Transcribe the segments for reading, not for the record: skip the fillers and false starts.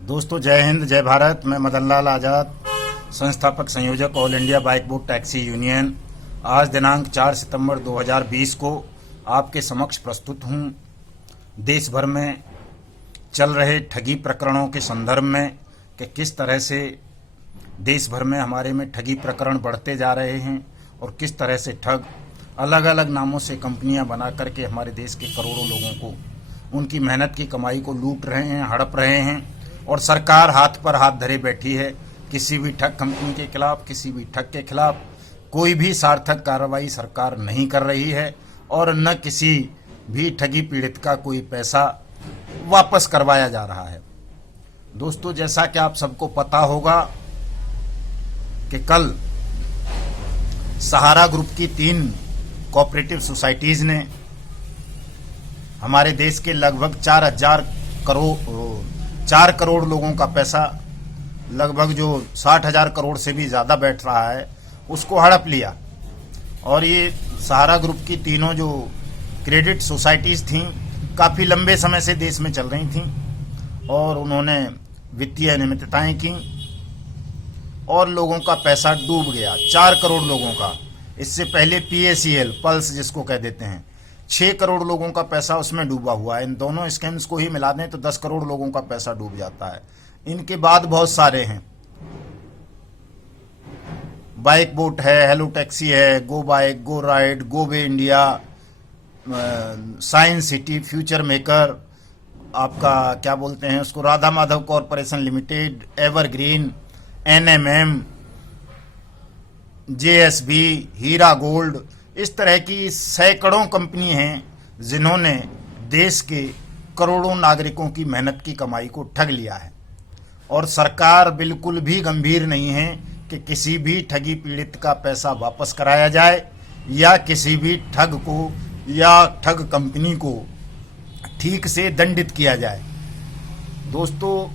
दोस्तों जय हिंद जय भारत। मैं मदन लाल आज़ाद, संस्थापक संयोजक all India bike book taxi union, आज दिनांक 4 सितंबर 2020 को आपके समक्ष प्रस्तुत हूँ। देश भर में चल रहे ठगी प्रकरणों के संदर्भ में कि किस तरह से देश भर में हमारे में ठगी प्रकरण बढ़ते जा रहे हैं और किस तरह से ठग अलग अलग नामों से कंपनियां बना करके हमारे देश के करोड़ों लोगों को उनकी मेहनत की कमाई को लूट रहे हैं, हड़प रहे हैं। और सरकार हाथ पर हाथ धरे बैठी है। किसी भी ठग कंपनी के खिलाफ, किसी भी ठग के खिलाफ कोई भी सार्थक कार्रवाई सरकार नहीं कर रही है और न किसी भी ठगी पीड़ित का कोई पैसा वापस करवाया जा रहा है। दोस्तों, जैसा कि आप सबको पता होगा कि कल सहारा ग्रुप की 3 कोऑपरेटिव सोसाइटीज ने हमारे देश के लगभग 4 करोड़ लोगों का पैसा, लगभग जो 60,000 करोड़ से भी ज़्यादा बैठ रहा है, उसको हड़प लिया। और ये सहारा ग्रुप की तीनों जो क्रेडिट सोसाइटीज़ थीं, काफ़ी लंबे समय से देश में चल रही थीं और उन्होंने वित्तीय अनियमितताएं की और लोगों का पैसा डूब गया, 4 करोड़ लोगों का। इससे पहले PACL, पल्स जिसको कह देते हैं, 6 करोड़ लोगों का पैसा उसमें डूबा हुआ है। इन दोनों स्कैम्स को ही मिला दें तो 10 करोड़ लोगों का पैसा डूब जाता है। इनके बाद बहुत सारे हैं, बाइक बोट है, हेलो टैक्सी है, Go Bike, Go Ride, Go Way India, Science City, Future Maker, आपका क्या बोलते हैं उसको, Radha Madhav Corporation Limited, Evergreen, NMM, JSB, Heera Gold, इस तरह की सैकड़ों कंपनी हैं जिन्होंने देश के करोड़ों नागरिकों की मेहनत की कमाई को ठग लिया है। और सरकार बिल्कुल भी गंभीर नहीं है कि किसी भी ठगी पीड़ित का पैसा वापस कराया जाए या किसी भी ठग को या ठग कंपनी को ठीक से दंडित किया जाए। दोस्तों,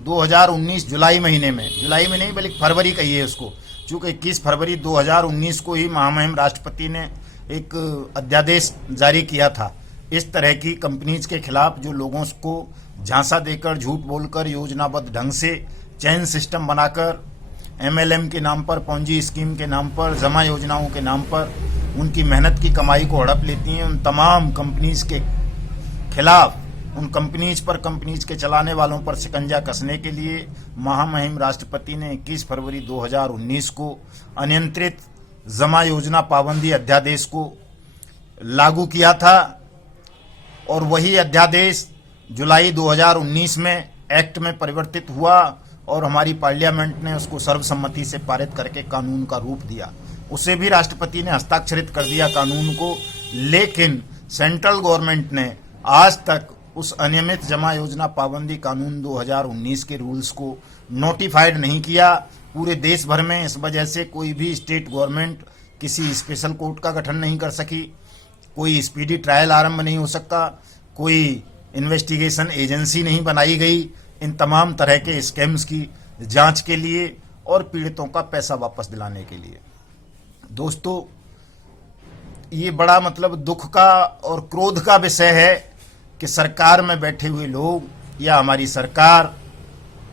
2019 जुलाई में नहीं बल्कि फरवरी कहिए उसको, चूँकि 21 फरवरी 2019 को ही महामहिम राष्ट्रपति ने एक अध्यादेश जारी किया था इस तरह की कंपनीज के खिलाफ जो लोगों को झांसा देकर, झूठ बोलकर, योजनाबद्ध ढंग से चैन सिस्टम बनाकर, MLM के नाम पर, पॉन्जी स्कीम के नाम पर, जमा योजनाओं के नाम पर उनकी मेहनत की कमाई को हड़प लेती हैं। उन तमाम कंपनीज के खिलाफ, उन कंपनीज पर, कंपनीज के चलाने वालों पर शिकंजा कसने के लिए महामहिम राष्ट्रपति ने 21 फरवरी 2019 को अनियंत्रित जमा योजना पाबंदी अध्यादेश को लागू किया था। और वही अध्यादेश जुलाई 2019 में एक्ट में परिवर्तित हुआ और हमारी पार्लियामेंट ने उसको सर्वसम्मति से पारित करके कानून का रूप दिया। उसे भी राष्ट्रपति ने हस्ताक्षरित कर दिया कानून को, लेकिन सेंट्रल गवर्नमेंट ने आज तक उस अनियमित जमा योजना पाबंदी कानून 2019 के रूल्स को नोटिफाइड नहीं किया पूरे देश भर में। इस वजह से कोई भी स्टेट गवर्नमेंट किसी स्पेशल कोर्ट का गठन नहीं कर सकी, कोई स्पीडी ट्रायल आरंभ नहीं हो सका, कोई इन्वेस्टिगेशन एजेंसी नहीं बनाई गई इन तमाम तरह के स्कैम्स की जांच के लिए और पीड़ितों का पैसा वापस दिलाने के लिए। दोस्तों, ये बड़ा दुख का और क्रोध का विषय है कि सरकार में बैठे हुए लोग या हमारी सरकार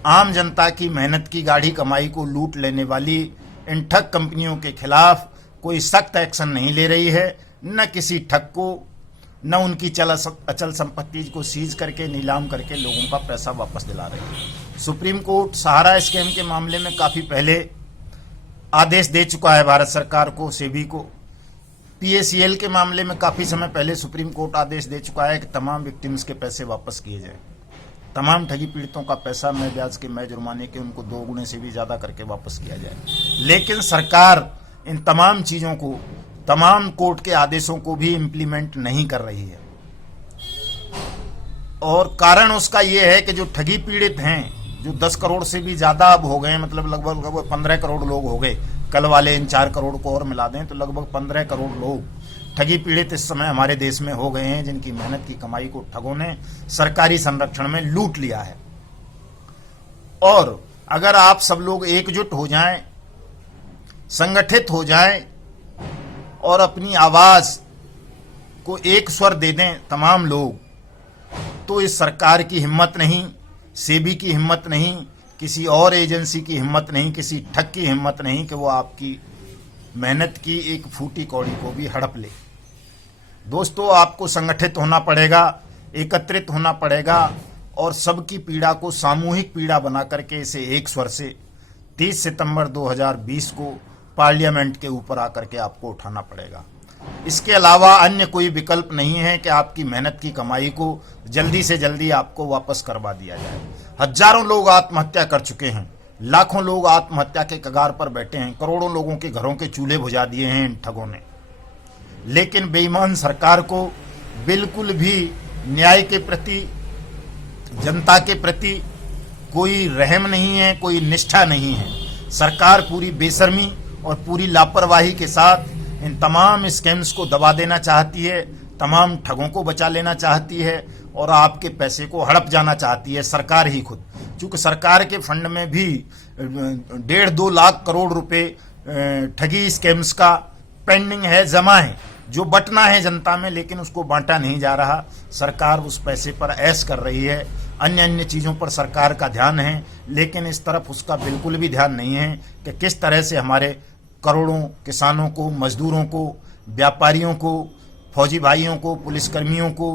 आम जनता की मेहनत की गाढ़ी कमाई को लूट लेने वाली इन ठग कंपनियों के खिलाफ कोई सख्त एक्शन नहीं ले रही है। न किसी ठग को, न उनकी अचल संपत्ति को सीज करके, नीलाम करके लोगों का पैसा वापस दिला रही है। सुप्रीम कोर्ट सहारा स्कैम के मामले में काफ़ी पहले आदेश दे चुका है भारत सरकार को, सेबी को। PACL के मामले में काफ़ी समय पहले सुप्रीम कोर्ट आदेश दे चुका है कि तमाम विक्टिम्स के पैसे वापस किए जाएं। तमाम ठगी पीड़ितों का पैसा मैं ब्याज के, मैं जुर्माने के, उनको 2 गुने से भी ज़्यादा करके वापस किया जाए। लेकिन सरकार इन तमाम चीज़ों को, तमाम कोर्ट के आदेशों को भी इम्प्लीमेंट नहीं कर रही है। और कारण उसका ये है कि जो ठगी पीड़ित हैं, जो 10 करोड़ से भी ज़्यादा अब हो गए, लगभग 15 करोड़ लोग हो गए, कल वाले इन 4 करोड़ को और मिला दें तो लगभग 15 करोड़ लोग ठगी पीड़ित इस समय हमारे देश में हो गए हैं, जिनकी मेहनत की कमाई को ठगों ने सरकारी संरक्षण में लूट लिया है। और अगर आप सब लोग एकजुट हो जाएं, संगठित हो जाएं और अपनी आवाज को एक स्वर दे दें तमाम लोग, तो इस सरकार की हिम्मत नहीं, सेबी की हिम्मत नहीं, किसी और एजेंसी की हिम्मत नहीं, किसी ठग की हिम्मत नहीं कि वो आपकी मेहनत की एक फूटी कौड़ी को भी हड़प ले। दोस्तों, आपको संगठित होना पड़ेगा, एकत्रित होना पड़ेगा और सबकी पीड़ा को सामूहिक पीड़ा बना करके इसे एक स्वर से 30 सितंबर 2020 को पार्लियामेंट के ऊपर आकर के आपको उठाना पड़ेगा। इसके अलावा अन्य कोई विकल्प नहीं है कि आपकी मेहनत की कमाई को जल्दी से जल्दी आपको वापस करवा दिया जाए। हजारों लोग आत्महत्या कर चुके हैं, लाखों लोग आत्महत्या के कगार पर बैठे हैं, करोड़ों लोगों के घरों के चूल्हे बुझा दिए हैं इन ठगों ने। लेकिन बेईमान सरकार को बिल्कुल भी न्याय के प्रति, जनता के प्रति कोई रहम नहीं है, कोई निष्ठा नहीं है। सरकार पूरी बेशर्मी और पूरी लापरवाही के साथ इन तमाम स्कैम्स को दबा देना चाहती है, तमाम ठगों को बचा लेना चाहती है और आपके पैसे को हड़प जाना चाहती है सरकार ही खुद। चूंकि सरकार के फंड में भी 1.5-2 लाख करोड़ रुपए ठगी स्कैम्स का पेंडिंग है, जमा है, जो बंटना है जनता में, लेकिन उसको बांटा नहीं जा रहा। सरकार उस पैसे पर ऐश कर रही है, अन्य चीज़ों पर सरकार का ध्यान है, लेकिन इस तरफ उसका बिल्कुल भी ध्यान नहीं है कि किस तरह से हमारे करोड़ों किसानों को, मजदूरों को, व्यापारियों को, फौजी भाइयों को, पुलिसकर्मियों को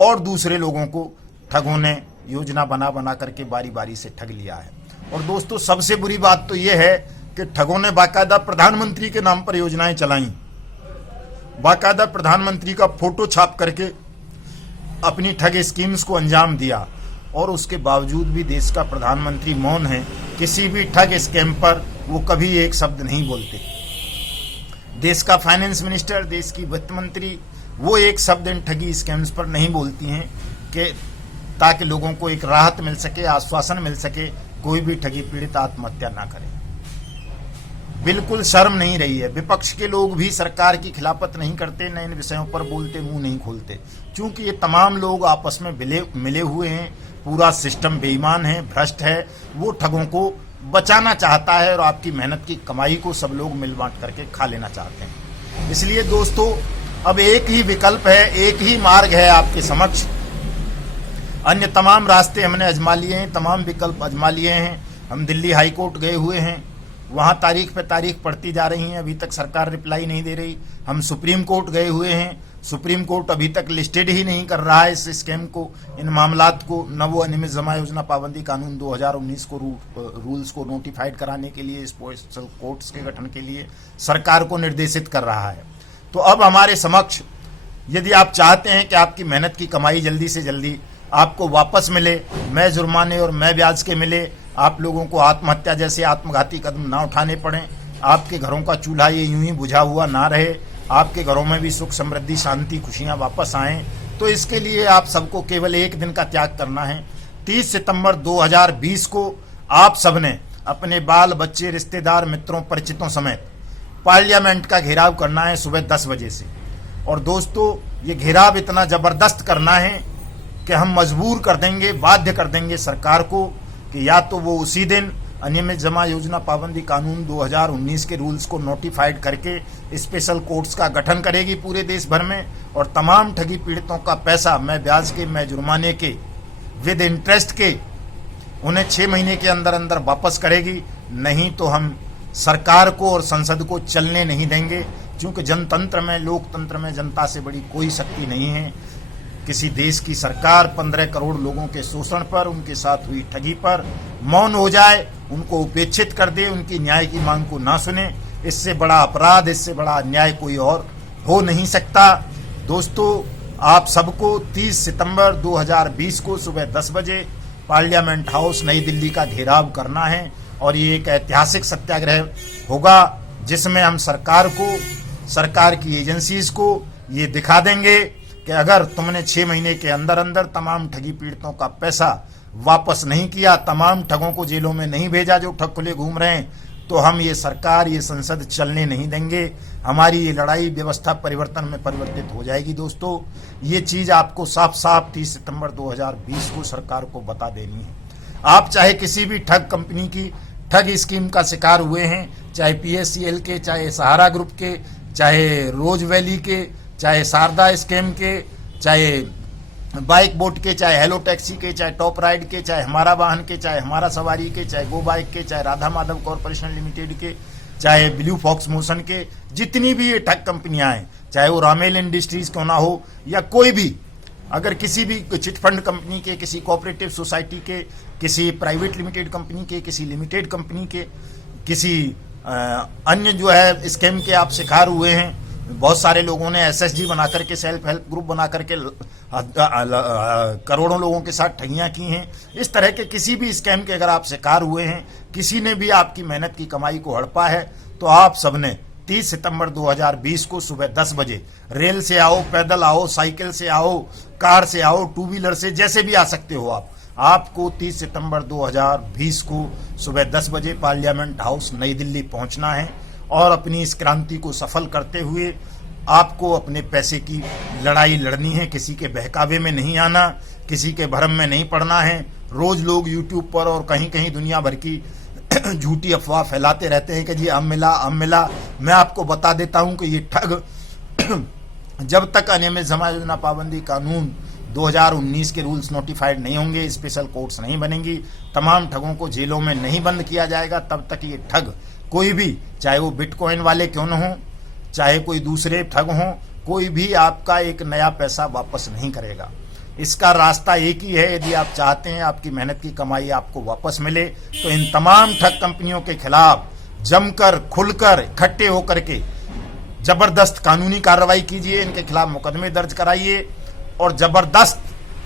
और दूसरे लोगों को ठगों ने योजना बना बना करके बारी बारी से ठग लिया है। और दोस्तों, सबसे बुरी बात तो यह है कि ठगों ने बाकायदा प्रधानमंत्री के नाम पर योजनाएं चलाई, बाकायदा प्रधानमंत्री का फोटो छाप करके अपनी ठग स्कीम्स को अंजाम दिया और उसके बावजूद भी देश का प्रधानमंत्री मौन है। किसी भी ठग स्कैम पर वो कभी एक शब्द नहीं बोलते। देश का फाइनेंस मिनिस्टर, देश की वित्त मंत्री, वो एक शब्द इन ठगी स्कैम्स पर नहीं बोलती हैं कि ताकि लोगों को एक राहत मिल सके, आश्वासन मिल सके, कोई भी ठगी पीड़ित आत्महत्या ना करे। बिल्कुल शर्म नहीं रही है। विपक्ष के लोग भी सरकार की खिलाफत नहीं करते, न इन विषयों पर बोलते, मुंह नहीं खोलते, क्योंकि ये तमाम लोग आपस में मिले हुए हैं। पूरा सिस्टम बेईमान है, भ्रष्ट है, वो ठगों को बचाना चाहता है और आपकी मेहनत की कमाई को सब लोग मिल बांट करके खा लेना चाहते हैं। इसलिए दोस्तों, अब एक ही विकल्प है, एक ही मार्ग है आपके समक्ष। अन्य तमाम रास्ते हमने आजमा लिए हैं, तमाम विकल्प आजमा लिए हैं। हम दिल्ली हाई कोर्ट गए हुए हैं, वहाँ तारीख पे तारीख पड़ती जा रही हैं, अभी तक सरकार रिप्लाई नहीं दे रही। हम सुप्रीम कोर्ट गए हुए हैं, सुप्रीम कोर्ट अभी तक लिस्टेड ही नहीं कर रहा है इस स्कैम को, इन मामलात को। न वो अनियमित जमा योजना पाबंदी कानून 2019 को रूल्स को नोटिफाइड कराने के लिए, स्पेशल कोर्ट्स के गठन के लिए सरकार को निर्देशित कर रहा है। तो अब हमारे समक्ष, यदि आप चाहते हैं कि आपकी मेहनत की कमाई जल्दी से जल्दी आपको वापस मिले, मैं जुर्माने और मैं ब्याज के मिले, आप लोगों को आत्महत्या जैसे आत्मघाती कदम ना उठाने पड़े, आपके घरों का चूल्हा ये यूं ही बुझा हुआ ना रहे, आपके घरों में भी सुख, समृद्धि, शांति, खुशियां वापस आएं, तो इसके लिए आप सबको केवल एक दिन का त्याग करना है। 30 सितंबर 2020 को आप सबने अपने बाल बच्चे, रिश्तेदार, मित्रों, परिचितों समेत पार्लियामेंट का घेराव करना है सुबह 10 बजे से। और दोस्तों, ये घेराव इतना जबरदस्त करना है कि हम मजबूर कर देंगे, बाध्य कर देंगे सरकार को कि या तो वो उसी दिन अनियमित जमा योजना पाबंदी कानून 2019 के रूल्स को नोटिफाइड करके स्पेशल कोर्ट्स का गठन करेगी पूरे देश भर में, और तमाम ठगी पीड़ितों का पैसा, मैं ब्याज के, मैं जुर्माने के, विद इंटरेस्ट के, उन्हें 6 महीने के अंदर अंदर वापस करेगी। नहीं तो हम सरकार को और संसद को चलने नहीं देंगे, क्योंकि जनतंत्र में, लोकतंत्र में जनता से बड़ी कोई शक्ति नहीं है। किसी देश की सरकार 15 करोड़ लोगों के शोषण पर, उनके साथ हुई ठगी पर मौन हो जाए, उनको उपेक्षित कर दे, उनकी न्याय की मांग को ना सुने, इससे बड़ा अपराध, इससे बड़ा अन्याय कोई और हो नहीं सकता। दोस्तों, आप सबको 30 सितंबर 2020 को सुबह 10 बजे पार्लियामेंट हाउस नई दिल्ली का घेराव करना है, और ये एक ऐतिहासिक सत्याग्रह होगा जिसमें हम सरकार को, सरकार की एजेंसीज को ये दिखा देंगे कि अगर तुमने 6 महीने के अंदर अंदर तमाम ठगी पीड़ितों का पैसा वापस नहीं किया, तमाम ठगों को जेलों में नहीं भेजा जो ठग खुले घूम रहे हैं, तो हम ये सरकार, ये संसद चलने नहीं देंगे। हमारी ये लड़ाई व्यवस्था परिवर्तन में परिवर्तित हो जाएगी। दोस्तों, ये चीज़ आपको साफ साफ 30 सितंबर 2020 को सरकार को बता देनी है। आप चाहे किसी भी ठग कंपनी की ठग स्कीम का शिकार हुए हैं, चाहे PSCL के, चाहे सहारा ग्रुप के, चाहे रोज वैली के, चाहे शारदा स्कैम के, चाहे बाइक बोट के, चाहे हेलो टैक्सी के, चाहे टॉप राइड के, चाहे हमारा वाहन के, चाहे हमारा सवारी के, चाहे गो बाइक के, चाहे राधा माधव कॉरपोरेशन लिमिटेड के, चाहे ब्लू फॉक्स मोशन के, जितनी भी ये ठग कंपनियां हैं, चाहे वो रामेल इंडस्ट्रीज क्यों ना हो या कोई भी, अगर किसी भी चिट फंड कंपनी के, किसी कोऑपरेटिव सोसाइटी के, किसी प्राइवेट लिमिटेड कंपनी के, किसी लिमिटेड कंपनी के, किसी अन्य जो है स्कैम के आप शिकार हुए हैं, बहुत सारे लोगों ने एसएसजी बना करके, सेल्फ हेल्प ग्रुप बना करके करोड़ों लोगों के साथ ठगियां की हैं। इस तरह के किसी भी स्कैम के अगर आप शिकार हुए हैं, किसी ने भी आपकी मेहनत की कमाई को हड़पा है, तो आप सबने 30 सितंबर 2020 को सुबह 10 बजे रेल से आओ, पैदल आओ, साइकिल से आओ, कार से आओ, टू व्हीलर से, जैसे भी आ सकते हो आपको 30 सितंबर 2020 को सुबह 10 बजे पार्लियामेंट हाउस नई दिल्ली पहुंचना है और अपनी इस क्रांति को सफल करते हुए आपको अपने पैसे की लड़ाई लड़नी है। किसी के बहकावे में नहीं आना, किसी के भरम में नहीं पड़ना है। रोज लोग यूट्यूब पर और कहीं कहीं दुनिया भर की झूठी अफवाह फैलाते रहते हैं कि जी अब मिला। मैं आपको बता देता हूं कि ये ठग जब तक अनियमित जमा योजना पाबंदी कानून 2019 के रूल्स नोटिफाइड नहीं होंगे, स्पेशल कोर्ट्स नहीं बनेंगी, तमाम ठगों को जेलों में नहीं बंद किया जाएगा, तब तक ये ठग कोई भी, चाहे वो बिटकॉइन वाले क्यों न हो, चाहे कोई दूसरे ठग हों, कोई भी आपका एक नया पैसा वापस नहीं करेगा। इसका रास्ता एक ही है, यदि आप चाहते हैं आपकी मेहनत की कमाई आपको वापस मिले, तो इन तमाम ठग कंपनियों के खिलाफ जमकर, खुलकर, इकट्ठे होकर के जबरदस्त कानूनी कार्रवाई कीजिए, इनके खिलाफ मुकदमे दर्ज कराइए और जबरदस्त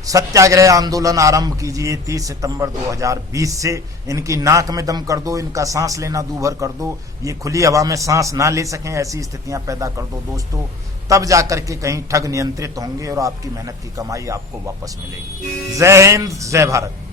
सत्याग्रह आंदोलन आरंभ कीजिए 30 सितंबर 2020 से। इनकी नाक में दम कर दो, इनका सांस लेना दूभर कर दो, ये खुली हवा में सांस ना ले सकें, ऐसी स्थितियां पैदा कर दो दोस्तों, तब जाकर के कहीं ठग नियंत्रित होंगे और आपकी मेहनत की कमाई आपको वापस मिलेगी। जय हिंद, जय भारत।